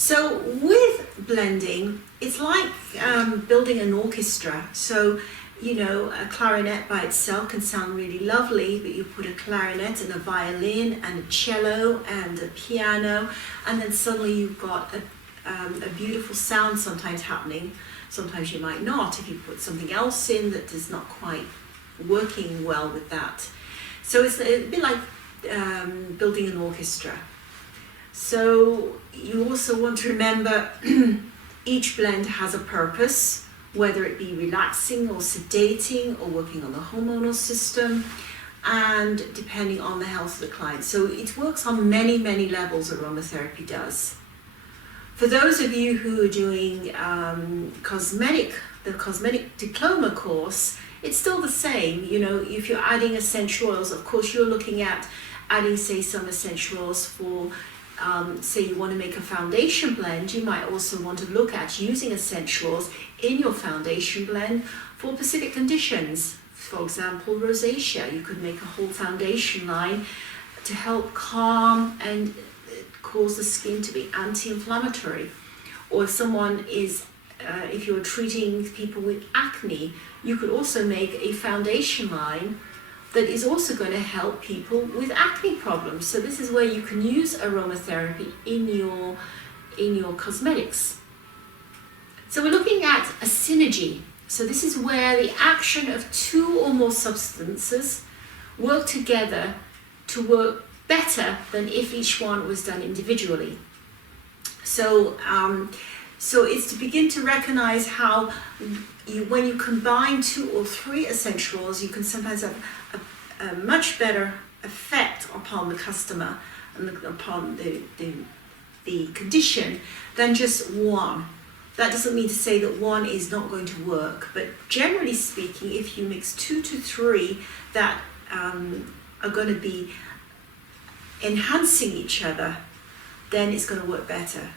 So with blending, it's like building an orchestra. So, you know, a clarinet by itself can sound really lovely, but you put a clarinet and a violin and a cello and a piano, and then suddenly you've got a beautiful sound sometimes happening. Sometimes you might not if you put something else in that is not quite working well with that. So it's a bit like building an orchestra. So you also want to remember each blend has a purpose, whether it be relaxing or sedating or working on the hormonal system, and depending on the health of the client. So it works on many, many levels, aromatherapy does. For those of you who are doing the cosmetic diploma course, it's still the same. You know, if you're adding essential oils, of course you're looking at adding, say, some essential oils for say you want to make a foundation blend. You might also want to look at using essentials in your foundation blend for specific conditions. For example, rosacea. You could make a whole foundation line to help calm and cause the skin to be anti-inflammatory. Or if someone is, if you're treating people with acne, you could also make a foundation line that is also going to help people with acne problems. So this is where you can use aromatherapy in your cosmetics. So we're looking at a synergy. So this is where the action of two or more substances work together to work better than if each one was done individually. So it's to begin to recognize how when you combine 2 or 3 essential oils, you can sometimes have a much better effect upon the customer and upon the condition than just one. That doesn't mean to say that one is not going to work, but generally speaking, if you mix 2 to 3 that are going to be enhancing each other, then it's going to work better.